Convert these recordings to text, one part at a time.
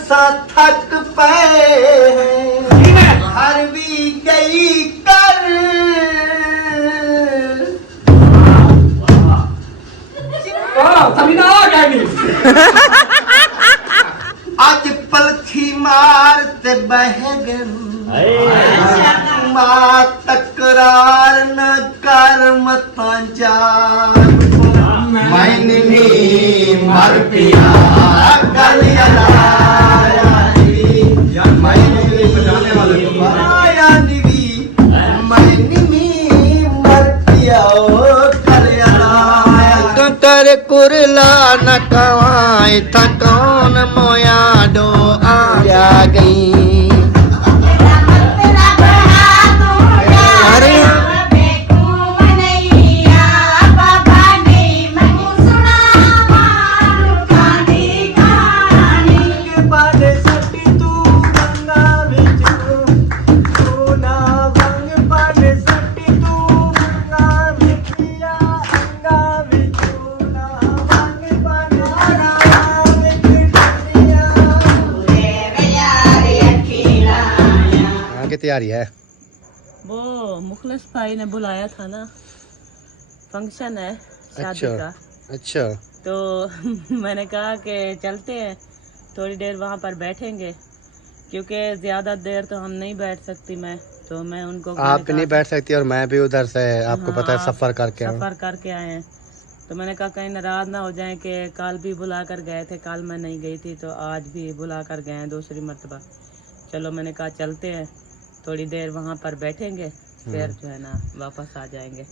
सा थक पे हर भी गई कर आज पलथी मारते बहगन मां तकरार न कर मता जा मैंने मर पिया गलिया मैंने बजाने वाले आया निवी मैंने मर पिया कर कुरला न कवाई था कौन मोया डो आया गई अरे तैयारी है वो मुखलिस भाई ने बुलाया था ना, फंक्शन है शादी का। अच्छा तो मैंने कहा कि चलते हैं, थोड़ी देर वहाँ पर बैठेंगे, क्योंकि ज्यादा देर तो हम नहीं बैठ सकती मैं, तो मैं उनको आप नहीं बैठ सकती और मैं भी उधर से आपको हाँ, पता है सफर करके आए हैं। तो मैंने कहा कहीं नाराज ना हो जाए कि कल भी बुला कर गए थे, कल मैं नहीं गई थी तो आज भी बुला कर गए हैं दूसरी मर्तबा। चलो मैंने कहा चलते हैं, थोड़ी देर वहाँ पर बैठेंगे, फिर जो है ना वापस आ जाएंगे।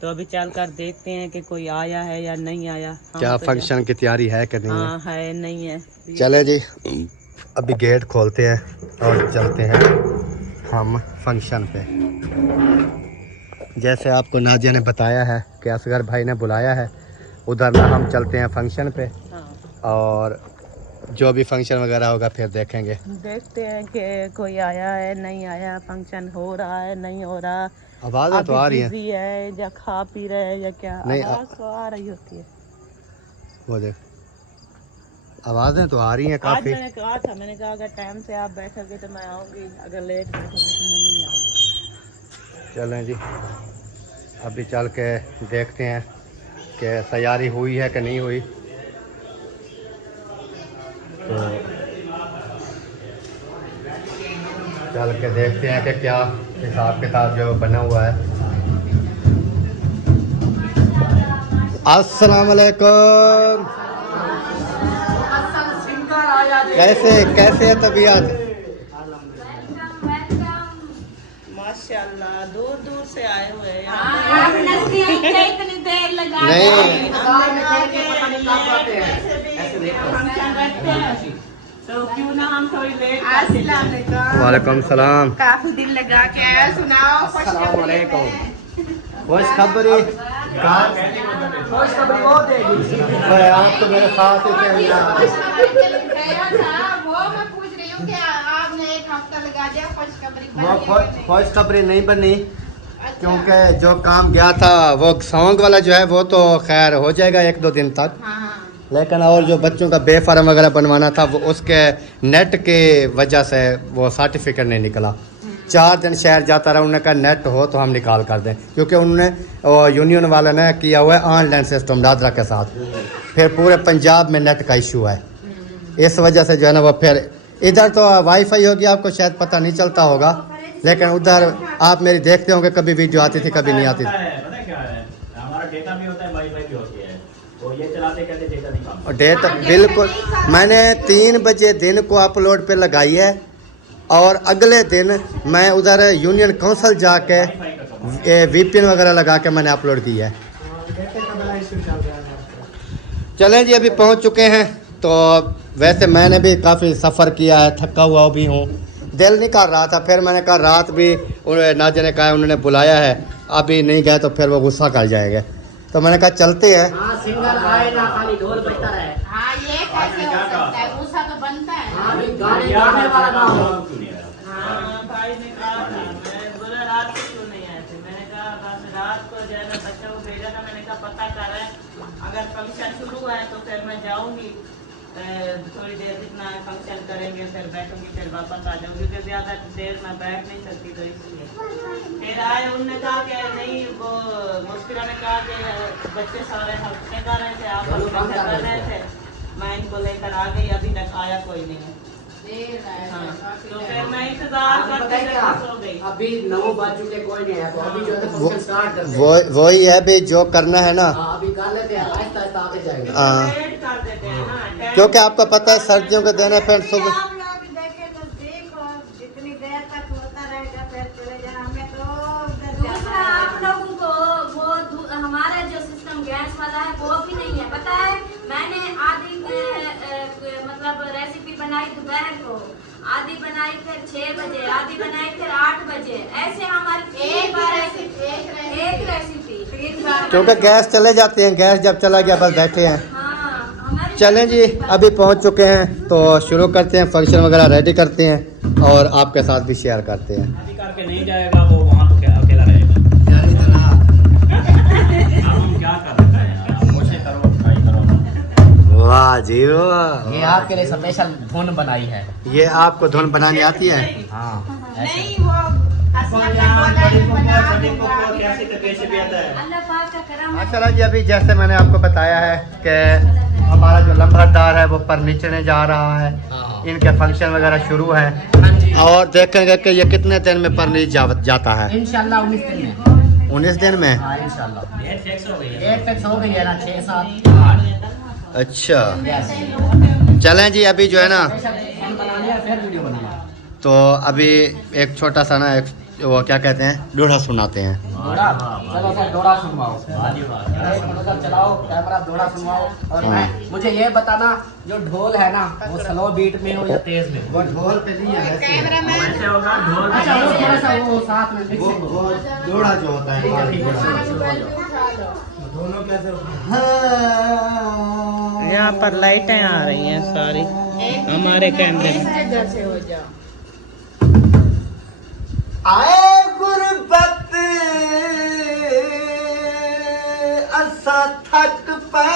तो अभी चल कर देखते हैं कि कोई आया है या नहीं आया। क्या तो फंक्शन की तैयारी है कि नहीं? हाँ है नहीं है। चले जी अभी गेट खोलते हैं और चलते हैं हम फंक्शन पे। जैसे आपको नाजिया ने बताया है कि असगर भाई ने बुलाया है, उधर ना हम चलते हैं फंक्शन पे। हाँ। और जो भी फंक्शन वगैरह होगा फिर देखेंगे, देखते हैं कि कोई आया है नहीं आया, फंक्शन हो रहा है नहीं हो रहा, आवाज़ें तो आ रही हैं है या खा पी रहे हैं या क्या, नहीं आवाज़ तो आ रही होती है। वो देख आवाज़ें तो आ रही हैं काफ़ी। मैंने कहा अगर टाइम से आप बैठोगे तो मैं आऊँगी, अगर लेट बैठोगे तो मैं नहीं आऊँगी। चलें जी अभी चल के देखते हैं कि तैयारी हुई है कि नहीं हुई। तो चल के देखते हैं कि क्या हिसाब किताब जो बना हुआ है। अस्सलाम वालेकुम। कैसे है तबीयत? माशाल्लाह दूर दूर से आए हुए हैं। इतनी देर लगा नहीं तो क्यों ना हम थोड़ी लेट। वालेकुम सलाम। काफी दिन लगा के आया, सुनाओ अस्सलाम वालेकुम। खुशखबरी वो देगी। आप तो मेरे साथ ही थे। गया था वो मैं पूछ रही हूँ कि आपने एक हफ्ता लगा दिया, खुशखबरी नहीं बनी क्योंकि जो काम गया था वो सॉन्ग वाला जो है वो तो खैर हो जाएगा 1-2 दिन तक। लेकिन और जो बच्चों का बे फार्म वगैरह बनवाना था वो उसके नेट के वजह से वो सर्टिफिकेट नहीं निकला। 4 दिन शहर जाता रहा, उन्होंने कहा नेट हो तो हम निकाल कर दें, क्योंकि उन्होंने यूनियन वाले ने किया हुआ है ऑनलाइन सिस्टम दादरा के साथ। फिर पूरे पंजाब में नेट का इशू है, इस वजह से जो है ना वो फिर इधर तो वाईफाई होगी, आपको शायद पता नहीं चलता होगा, लेकिन उधर आप मेरी देखते होंगे कभी वीडियो आती थी कभी नहीं आती थी। और डेटा बिल्कुल मैंने 3 बजे दिन को अपलोड पे लगाई है और अगले दिन मैं उधर यूनियन काउंसिल जाके VPN वगैरह लगा के मैंने अपलोड की है। चलें जी अभी पहुंच चुके हैं। तो वैसे मैंने भी काफ़ी सफ़र किया है, थका हुआ भी हूँ, दिल नहीं कर रहा था। फिर मैंने कहा रात भी नाजिया ने कहा उन्होंने बुलाया है, अभी नहीं गए तो फिर वो गुस्सा कर जाएगा, तो मैंने कहा चलते हैं। सिंगर आए ना खाली ढोल बजता रहे। हाँ ये कैसे हो सकता है, गुस्सा तो बनता है। गाने वाला ना हो। हाँ भाई ने कहा था, मैं बोला रात को क्यों नहीं आए थे, मैंने कहा बस रात को जो है ना बच्चा को भेजा था, मैंने कहा पता कर रहा है अगर फंक्शन शुरू है तो फिर मैं जाऊंगी, थोड़ी देर जितना फंक्शन करेंगे फिर बैठूंगी, फिर वापस आ जाऊंगी क्योंकि ज़्यादा देर मैं बैठ नहीं सकती, तो इसलिए फिर आए। उन्होंने कहा कि नहीं, वो मुस्किरा ने कहा कि बच्चे सारे हंसने कर रहे थे, आप कर रहे थे, मैं इनको लेकर आ गई, अभी तक आया कोई नहीं है। हाँ, तो फिर मैं इंतजार करते सो गई। अभी 9 बज चुके, कोई नहीं है, तो अभी जो है फंक्शन स्टार्ट कर दें। वही है भी जो करना है ना। हाँ, अभी कर लेते हैं, आहिस्ता आहिस्ता आते जाएंगे। वेट कर देते हैं ना, क्योंकि आपको पता है सर्दियों के दिन है, फिर सुबह आप लोग देखे तो देखो, जितनी देर तक होता रहेगा फिर चले जाना। हमें तो दूसरा आप लोगों को वो हमारा जो सिस्टम गैस वाला है वो भी नहीं है, पता है। मैंने आधी मतलब रेसिपी बनाई दोपहर को, आधी बनाई फिर 6 बजे, आधी बनाई फिर 8 बजे, ऐसे हमारी एक रेसिपी। क्योंकि गैस चले जाते हैं, गैस जब चला गया बस बैठे हैं। हाँ, चलें जी, अभी पहुंच चुके हैं तो शुरू करते हैं, फंक्शन वगैरह रेडी करते हैं और आपके साथ भी शेयर करते हैं। शादी करके नहीं जाएगा वो, वहाँ तो क्या अकेला रहेगा। अब हम क्या कर सकते हैं यार, आप कोशिश करो, ट्राई करो। वाह जी वाह, ये आपके लिए स्पेशल धुन बनाई है। ये आपको धुन बनानी आती है? हाँ, ऐसे। नहीं वो कैसे कैसे भी आता है। अल्लाह पाक का करम है। माशाल्लाह जी, अभी जैसे मैंने आपको बताया है कि हमारा जो लम्बरदार है वो फर्नीचर जा रहा है, हाँ। इनके फंक्शन वगैरह शुरू है हाँ जी। और देखेंगे कि ये कितने दिन में फर्नीच जाता है। इंशाल्लाह 19 दिन में। 19 दिन में? हाँ, इंशाल्लाह। डेट फिक्स हो गई है। डेट फिक्स हो गई है ना, 6, 7, 8। अच्छा, यस। चलें जी, अभी जो है ना स्पेशल बनानी है, फिर वीडियो बनाना। तो अभी एक छोटा सा ना एक वो क्या कहते हैं, डोढ़ा सुनाते हैं। डोड़ा, चलो सर डोड़ा सुनवाओ। वाह वाह। एक मिनट चलाओ कैमरा, डोड़ा सुनवाओ। और मुझे ये बताना, जो ढोल है ना वो स्लो बीट में हो या तेज में? वो ढोल पे नहीं है, वैसे होगा ढोल अच्छा, वो थोड़ा सा वो साथ में मिक्स है। वो डोढ़ा जो होता है। दोनों कैसे? यहाँ पर लाइटें आ रही हैं सारी हमारे कैमरे में। आए गुरबत असा थक पे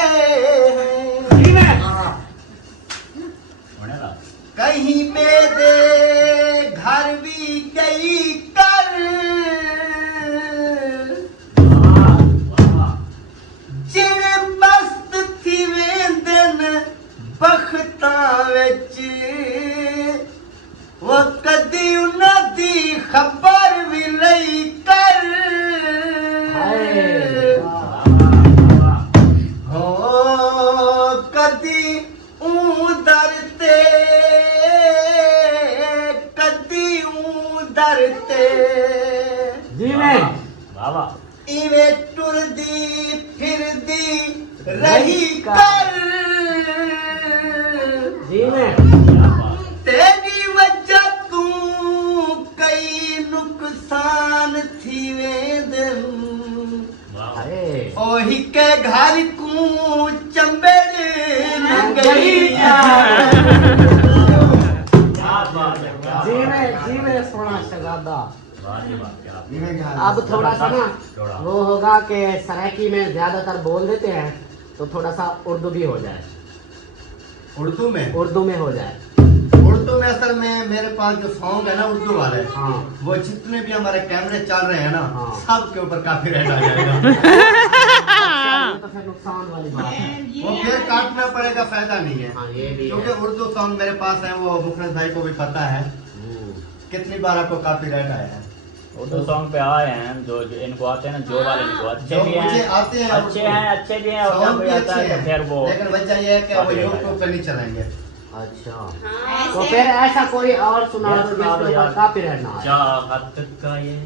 कहीं मेरे घर भी गई कर, जिने मस्त थी वेंदन बख्ता विच, वो कदी उन्हां दी खबर भी लई कर। हो कदी दर ते, कदी दर ते जी में इवे टुरदी फिरदी रही कर। जी में तेरी वजह तू कई नुकसान थी वेंदन, ओही के घर को चंबेड़ न गई। जी में सोना शहजादा। अब थोड़ा सा ना वो होगा कि सराइकी में ज्यादातर बोल देते हैं, तो थोड़ा सा उर्दू भी हो जाए। उर्दू में हो जाए। उर्दू में असल में मेरे पास जो सॉन्ग है ना उर्दू वाले, हाँ। वो जितने भी हमारे कैमरे चल रहे हैं ना, हाँ। सब के ऊपर काफी रेट आ जाएगा। तो फिर नुकसान वाली बात है। वो फिर काटना पड़ेगा, फायदा नहीं है। हाँ, ये भी क्योंकि है। उर्दू सॉन्ग मेरे पास है, वो मुखलिस भाई को भी पता है कितनी बार आपको काफी रेट आया है। उर्दू सॉन्ग पे आए हैं जो इनको आते हैं ना, जो वाले इनको अच्छे जो भी मुझे हैं, आते हैं अच्छे भी हैं, और सॉन्ग जब भी कोई आता अच्छे है तो हैं, फिर वो लेकिन वजह ये है कि वो काफी रेट यूट्यूब पे नहीं चलेंगे। अच्छा, तो फिर ऐसा कोई और सुना दो जिसके ऊपर कॉपीराइट ना आए। चाहत का ये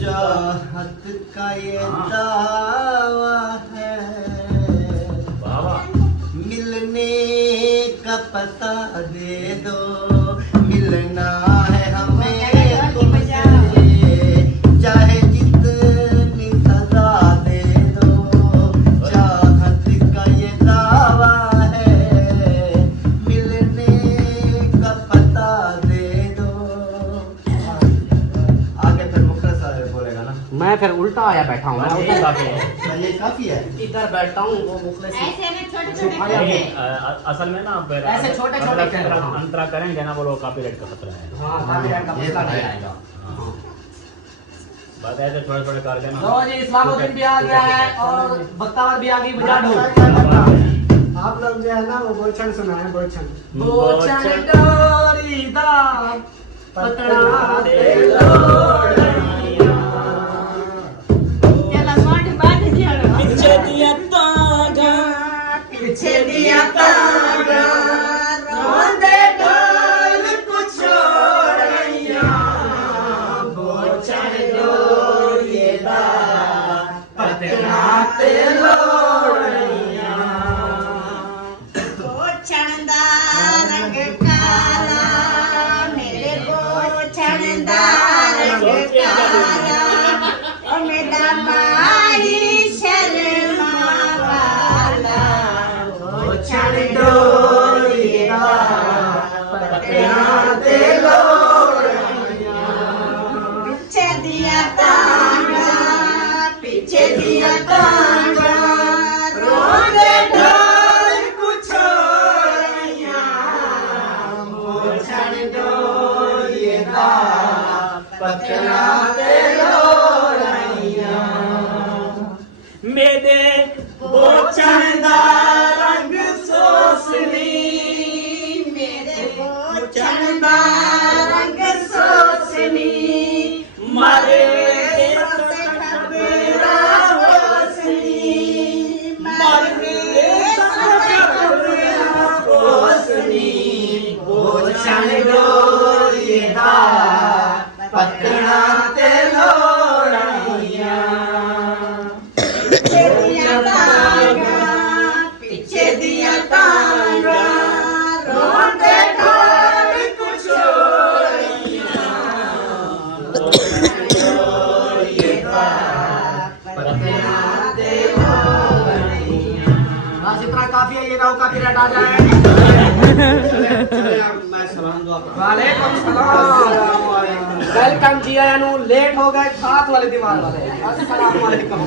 चाहत का ये दावा है, बाबा मिलने का पता दे दो, मिलना है हमें तुमसे, चाहे जितनी सजा दे दो। चाहत का ये दावा है, मिलने का पता दे दो। आगे फिर मुखलिस बोलेगा ना। मैं फिर उल्टा आया बैठा हूँ मैं ये उधर काफी है। ये काफी है। इधर बैठा हूँ वो मुखले से ऐसे ना छोटे-छोटे छुपाया करके। है। असल में ना फिर ऐसे छोटे-छोटे अगर कह रहा हूँ। अंतरा करेंगे ना वो कॉपीराइट का खतरा है। हाँ कॉपीराइट का ये मसला तो नहीं है। आएगा। बात ऐसे थोड़े कर देना। लो जी इस्लामुद्दीन भी आ गया है और बख्तावर भी आ गई बुझा दो। आप लोग जो है ना वो बोचन सुनाए बोचन। बोचन डोरी दा पतड़ा ते लोड़िया चलो मोट बात जोड़ो। पीछे दिया तागा पीछे दिया तागा रोंदे ढोल कुछ छोड़िया बोचन डोरी दा पतड़ा ते लोड़िया बोछण दा रंग काला मेरे बोछण दा रंग काला ओ मेरा भाई शर्मा वाला बोचन डोरी दा पतड़ा ते लोड़िया पीछे दिया तांगा पीछे दिया तांगा रोंदे ढोल कुछ छोड़िया बोचन डोरी दा पतड़ा ते लोड़िया मेरे बोचन दा रंग सोसनी मेरे बोछण दा रंग सोसनी मारे सबसे खबरा होसनी मारे सबसे खबरा होसनी बोचन डोरी दा पतड़ा ते लोड़िया पीछे दिया तांगा पीछे दिया तांगा रोंदे ढोल कुछ छोड़िया बस इतना काफी है ये गाँव कॉपीराइट आ जाए वालेकुम सलाम वेलकम जी आया लेट हो गए साथ वाले दीवार वाले अस्सलाम वालेकुम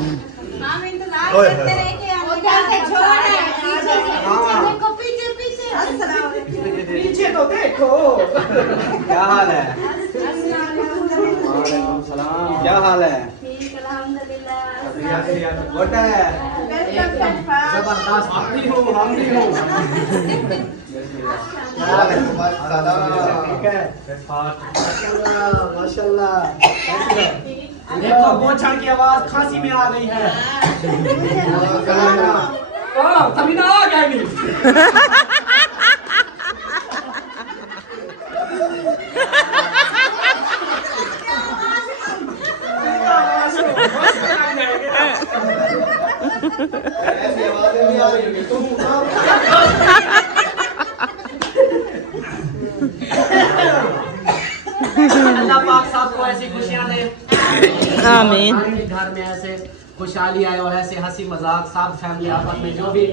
हम इंतजार करते रहे कि उधर से छोड़ पीछे देखो पीछे पीछे पीछे तो देखो क्या हाल है वालेकुम सलाम। क्या हाल है? ठीक अल्हम्दुलिल्लाह गोटा है। वेलकम सफा जबरदस्त हम भी हूँ ठीक है। माशाल्लाह। देखो बोछड़ की आवाज खांसी में आ गई है ओ तभी ना आ गया नहीं ऐसी आवाजें नहीं आ रही तुम अल्लाह पाक सबको ऐसी खुशियां दे आमीन। हमारे घर में ऐसे खुशहाली आए और ऐसे हंसी मजाक सब फैमिली आपस में जो भी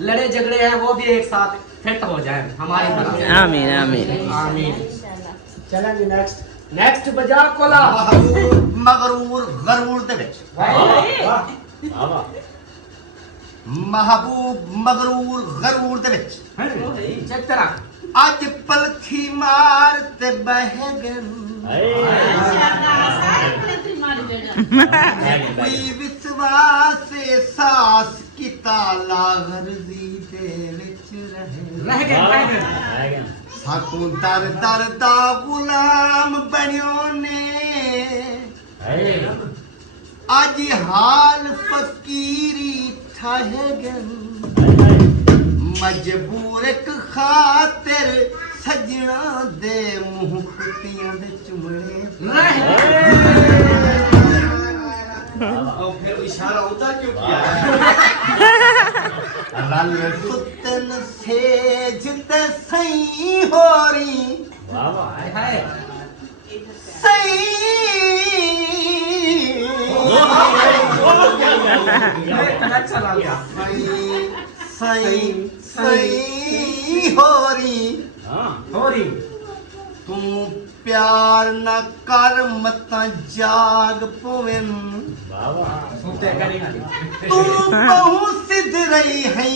लड़े झगड़े हैं वो भी एक साथ फिट हो जाए हमारी तरफ से आमीन आमीन। आमीन चलेंगे नेक्स्ट। नेक्स्ट बजा कोला मगरूर गरूर दे विच महबूब मगरूर गरूर दे विच चेक करा अज पलखी मार ते बह गन कोई विश्वास सास की ताला गर्जी दे विच रह गए हाकू दर दर दा गुलाम बनियो ने अज हाल फकीरी ठह गन मजबूर एक खातिर सजना दे मुंह कुत्तियां दे चुमड़े और फिर इशारा होता क्यों किया रल सुतन सेज ते सही होरी सही अच्छा लग गया सही सही होरी हो रही तू प्यार न कर मत जाग पवन तू बहु सिद्ध रही है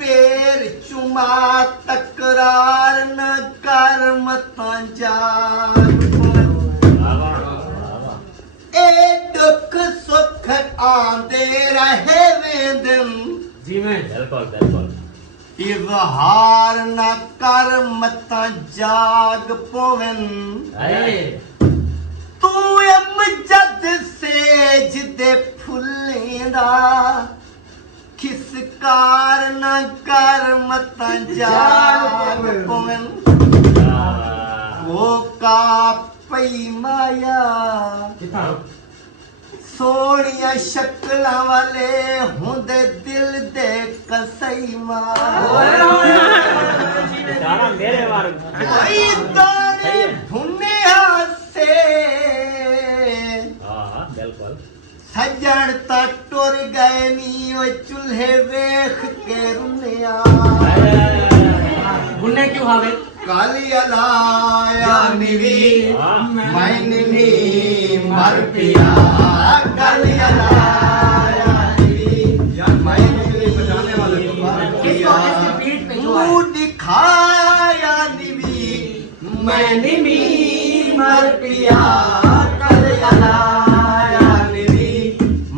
पैर चुमा तकरार न कर मत जाग पवन ए दुख सुख आंदे रहे वे दिन जी मैं बिल्कुल बिल्कुल इजहार न कर मत जाग पवन तू अमजद सेज दे फुल्लेंदा खिसकार न कर मत जाग पवन वो का पई माया सोनिया शक्ल वाले हुंदे दिल दे कसई मार सारा मेरे बारे कोई दाने भुनिया से हां बिल्कुल सजण ता टुर गए नी ओ चूल्हे वेख के रुनिया भुन्ने क्यों हावे काली अलाया निवी मैं निवी मर पिया काली अलाया निवी मैं निवी बजाने वाले मर पिया तू दिखाया निवी मैं निवी मर पिया काली अलाया निवी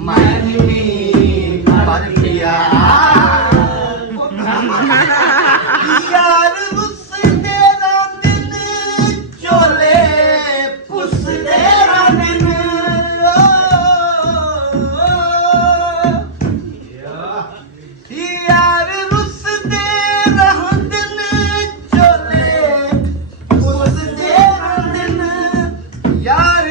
मैं निवी मर पिया यार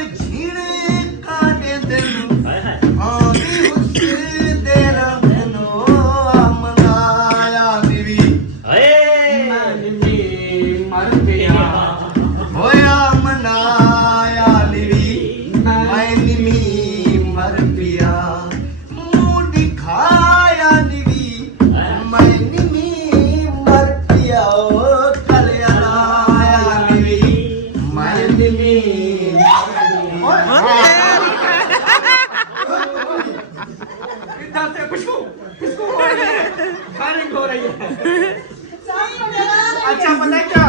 अच्छा पता है क्या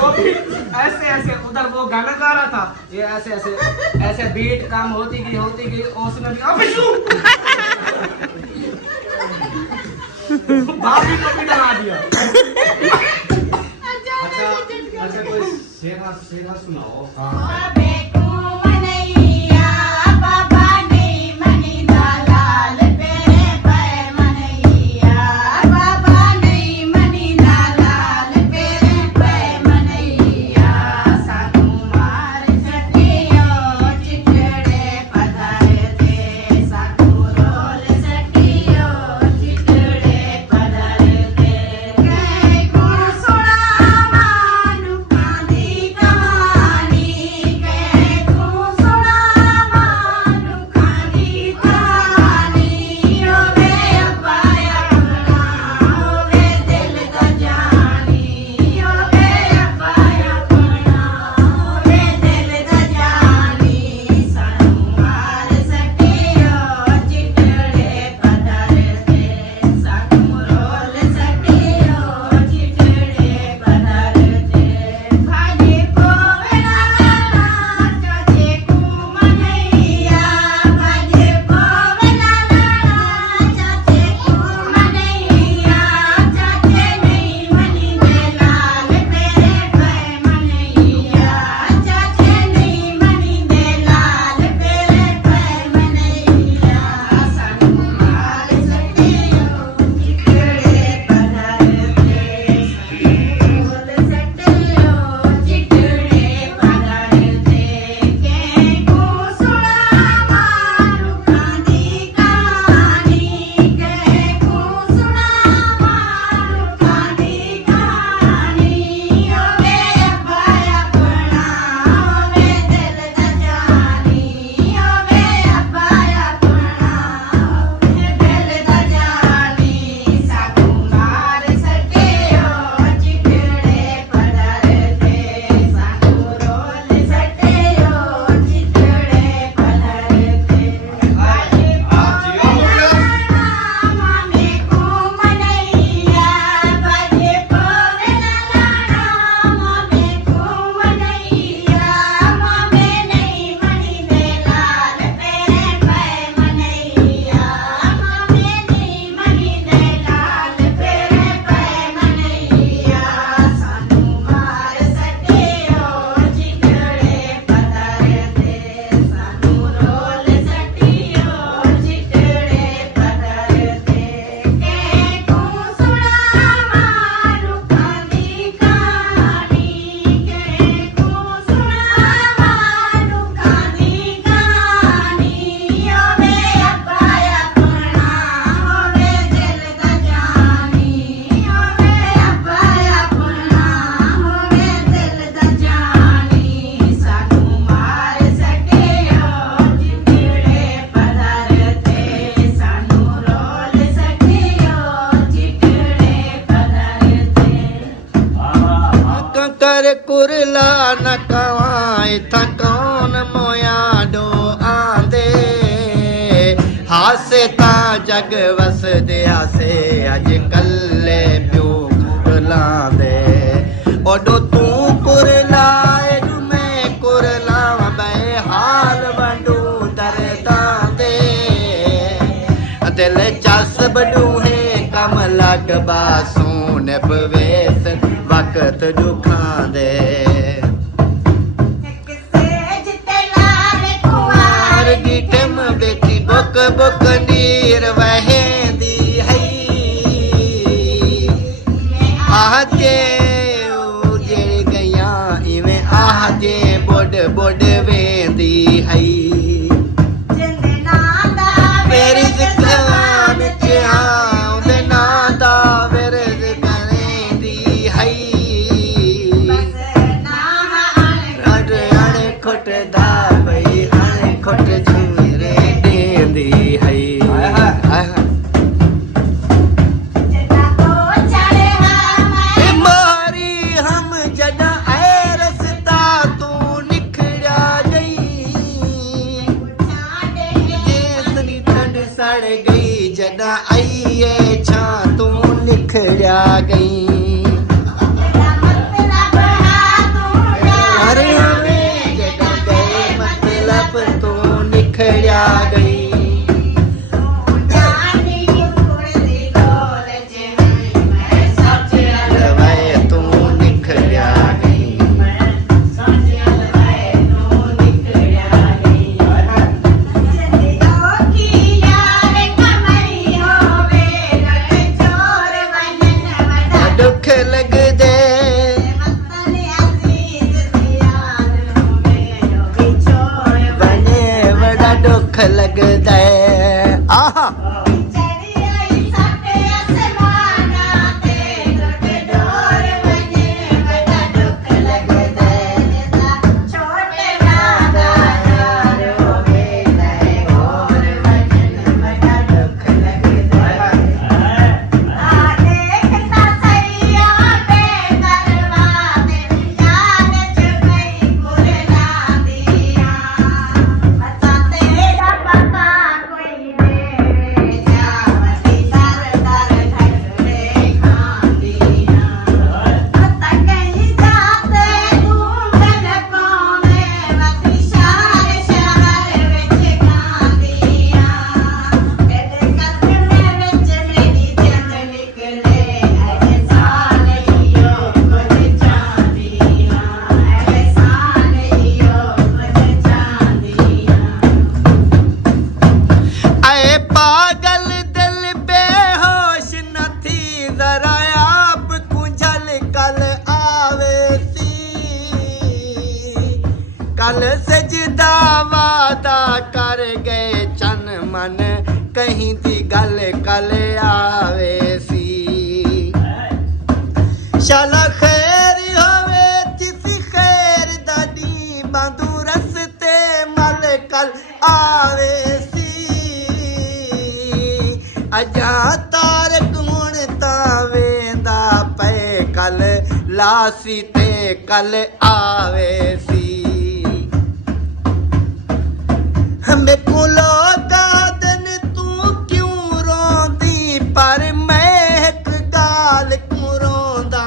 वो भी ऐसे ऐसे उधर वो गाना गा रहा था ये ऐसे ऐसे ऐसे बीट काम होती गई और उसने भी अबे शू भाभी को भी डरा दिया अच्छा कोई शेरा सुनाओ कहानी कर कुरला न कवां इथां कौन मोया डो आंदे हासे ता जग वसदे हासे अज कल्ले प्यो कुरलांदे ओडो तू कुरला एडू मैं कुरला बे हाल वंडू दरदां दे दिल चस बडूहे कम लग बासून बवेस वक्त दुखां दे कुआर दी टम बेटी बुक बुक नीर वहेंदी हई आह जे उजड़ गया इवें आह जे बुड बुड वेंदी हई मेरी ज़ुबान च आउंदे ना दा विरद करेंदी हई अड़ अड़ खुट दा भई अड़ खुट झूरे देंदी हई मारी हम जदा ऐ रस्ता तू निखड़ा गई जेसनी ठंड सड़ गई जदा आईए छा तू निखड़ा गई अरे हमें जदा गए मतलब तू निखड़ा गई रवाए तू निखड़ा गई दुख लग दे बने बड़ा दुख लग दे आहा कल सजदा वादा कर गए चन मन कहीं दी गल कल आवे सी शाला खैर होवे तिसी खैर दादी बांधू रस्ते मल कल आवे सी अजा तारक हुण तावेंदा पे कल लासी ते कल आवे सी हमें को लोगा दिन तू क्यों रोंदी पर मैं एक गाल क्यों रोंदा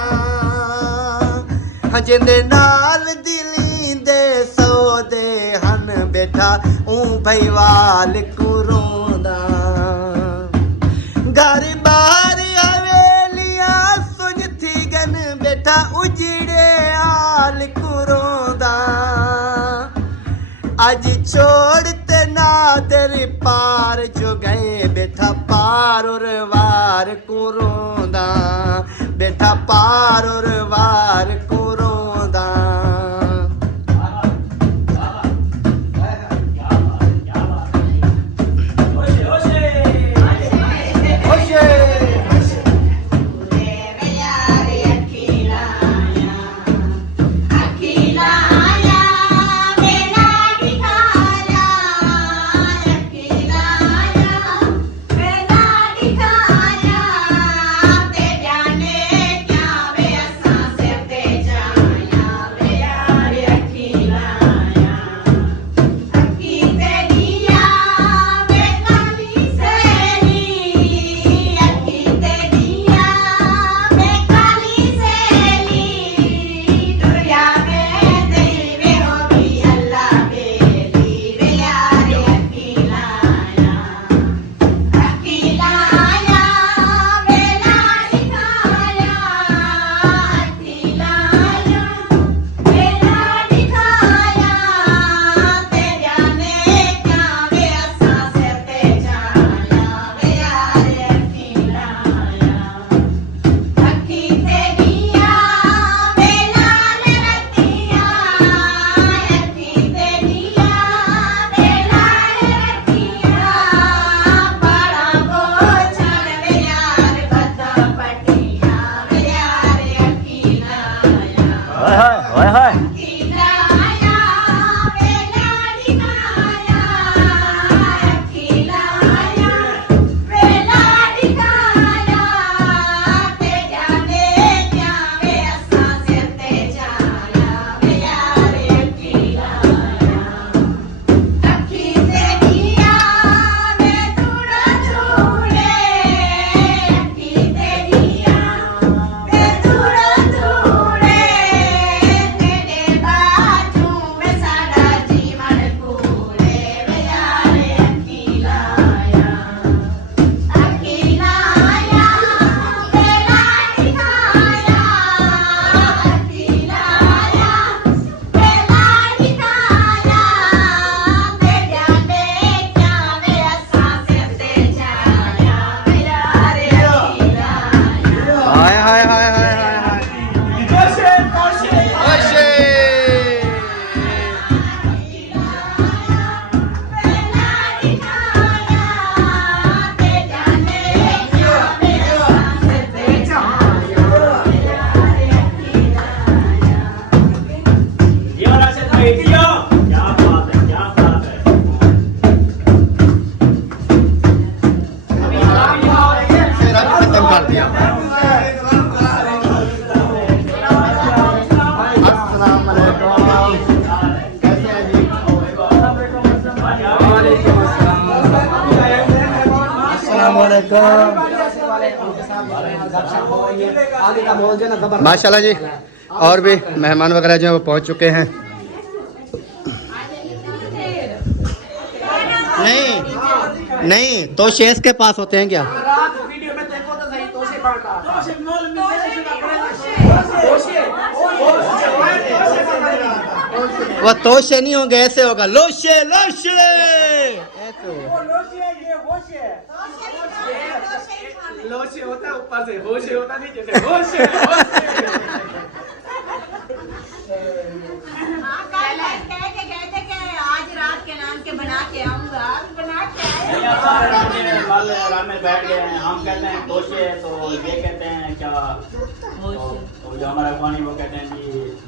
जिंदे नाल दिली दे सौदे हन बेटा ऊं भई वाल क्यों रोंदा घर बार हवेलियां सुन थी गन बेटा उजड़े आल क्यों रोंदा आज छोड़ते नादर पार जो गए बेटा पार और वार को रोंदा बेटा पार और वार को रोंदा आगे का माहौल जो है ना जबरदस्त। माशाल्लाह जी। और भी मेहमान वगैरह जो है वो पहुंच चुके हैं। नहीं नहीं, तो शेष के पास होते हैं क्या? रात वीडियो में देखो तो सही, तोशे बांटा। वो तोशे नहीं होंगे, ऐसे होगा लोशे लोशे ऐसे होगा। लोशे होता है ऊपर से, होशे होता नीचे से। होशे आज रात के नाम के बना के आऊंगा, बना के आए। रात में बैठ गए हैं, हम कहते हैं तोशे, तो ये कहते हैं क्या, तो जो हमारा अफगानी वो कहते हैं कि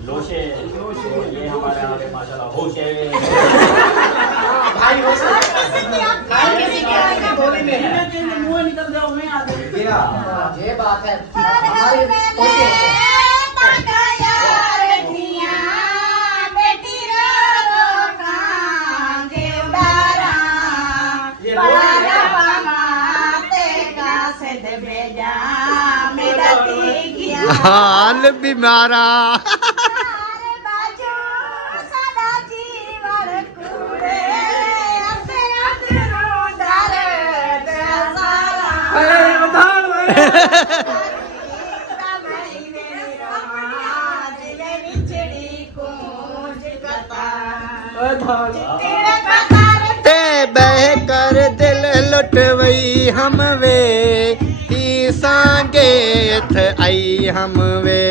लोशे, तो ये हमारे यहाँ पे माशाल्लाह होशे। भाई होशे मुँह निकल जाओ, मैं आ गई। ये बात है हमारे होशे होते हैं। हाल बीमारा ते बह कर दिल लुटवई हम वे ही सांगे थ आई हम वे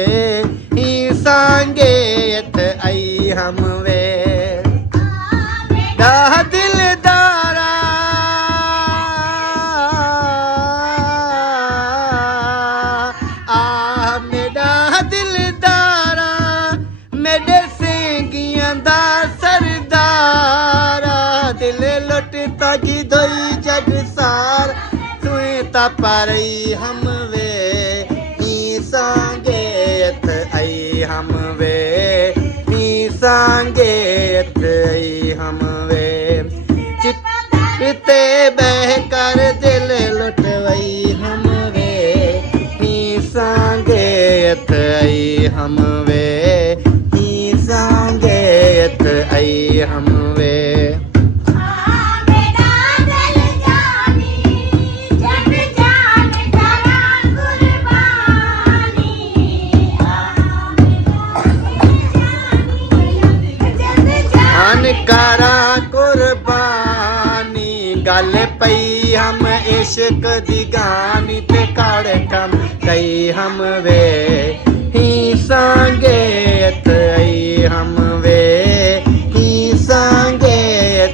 ही सांगे थ आई हम वे दा दिलदारा आ मेरा दिलदारा मेरे सिंगियां दा सरदारा दिल लुटता जी दोई जग सार ता पारई हम वे ही सांगे थ आई हम वे ही सांगे थ आई हम वे चित्ते बह कर दिल लुटवई हम वे ही सांगे थ आई हम वे ही सांगे थ आई हम वे करा कुर्बानी गल पई हम इश्क दी गानी ते काड़ कम कई हम वे ही सांगे थ आई हम वे ही सांगे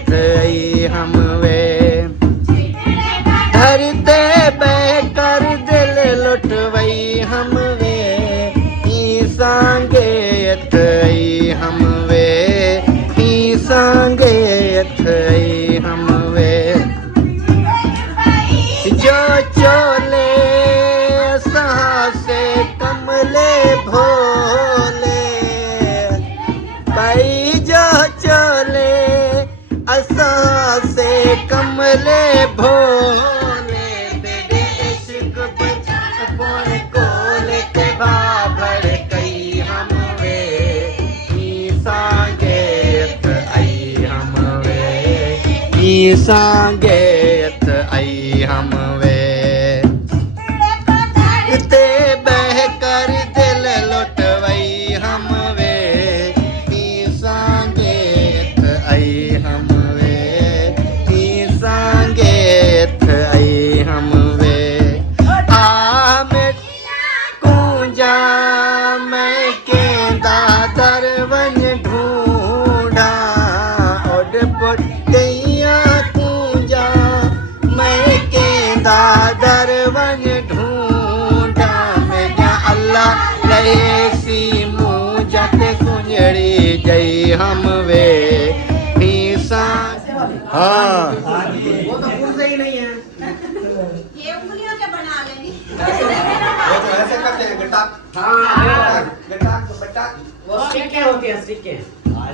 थ आई हम वे धरते बह कर दिल लुटवई हम वे ही सांगे थ आई हम वे सांगे थई हम वे जो चोले से कमले भोले भाई जो चोले से कमले भोले तेरे इश्क बचपन कोले के बाबर कई हम वे सांगे सांगे थ आई हम वे ते बह कर दिल लुटवई हम वे सांगे थ आई हम वे सांगे थ आई हम वे आ मैं कूंजा मैं केंदा दरवन ढूंढा ओड पुट दरवन ढूंढा मैं अल्लाह लहे सी मुँह जट कुंजड़ी जई हम वे हाँ वो तो पुरजे ही नहीं है। ये उंगलियों से बना लेनी। वो तो ऐसे करते हैं गट्टा हाँ गट्टा गट्टा वो सिक्के होते हैं सिक्के।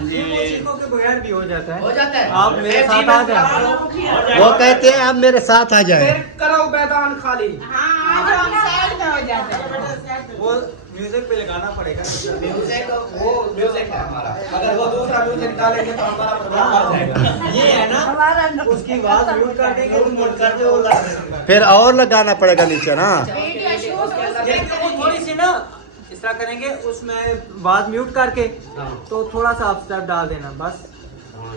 के बगैर भी हो जाता है। हो जाता है। आप मेरे फिर साथ जी आ मैं जाए। करो। वो कहते हैं आप मेरे साथ आ जाए। फिर करो मैदान खाली। वो म्यूजिक पे लगाना पड़ेगा। म्यूजिक वो म्यूजिक है हमारा। अगर वो दूसरा म्यूजिक डालेंगे तो हमारा प्रोग्राम आ जाएगा। ये है ना, उसकी आवाज म्यूट कर देंगे, म्यूट करके वो ला देंगे। फिर और लगाना पड़ेगा नीचे ना। ये वो थोड़ी सी ना इस तरह करेंगे, उसमें आवाज म्यूट करके तो थोड़ा सा आप स्टेप डाल देना बस।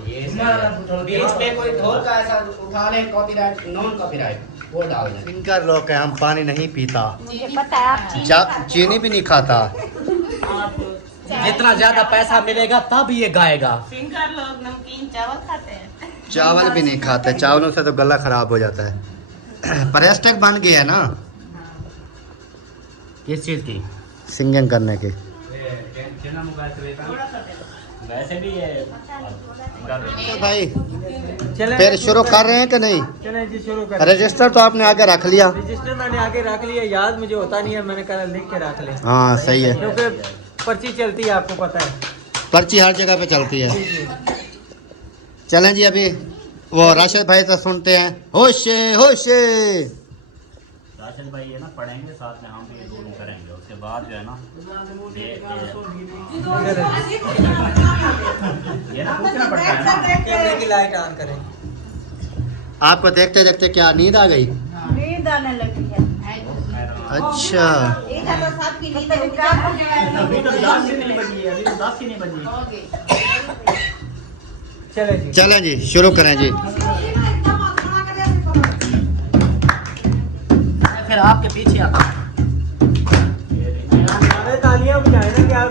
ये बीच में कोई ढोल का ऐसा उठा ले, कॉपीराइट नॉन कॉपीराइट वो डाल देना। सिंगर लोग हैं, हम पानी नहीं पीता, मुझे पता है आप चीनी भी नहीं खाता। जितना ज्यादा पैसा मिलेगा तब ये गाएगा। सिंगर लोग नमकीन चावल खाते हैं। चावल भी नहीं खाते, चावलों से तो गला खराब हो जाता है। पर्यटक बन गया है ना किस चीज की? सिंगिंग करने की। वैसे भी ये तो भाई चले फिर शुरू कर रहे हैं कि नहीं? चले जी शुरू करें। रजिस्टर तो आपने आगे रख लिया। रजिस्टर मैंने आगे रख लिया, याद मुझे होता नहीं है, मैंने कहा लिख के रख लिया हाँ सही है, क्योंकि पर्ची चलती है आपको पता है। पर्ची हर जगह पे चलती है। चलें जी, अभी वो राशिद भाई से सुनते हैं। होशे होशे। राशिद भाई ये ना पढ़ेंगे, साथ में हम भी ये दोनों करेंगे, उसके बाद जो है ना ये ना पूछना पड़ता है ना। कैमरे की लाइट ऑन करें। आपको देखते देखते क्या नींद आ गई? नींद आने लगी है। अच्छा, इधर तो सबकी नींद है। अभी तो 10 की नहीं बजी है, अभी तो 10 की नहीं बजी। चले जी चलें जी शुरू करें जी। फिर आपके पीछे आता हूँ। तालियां बजाए ना कि आप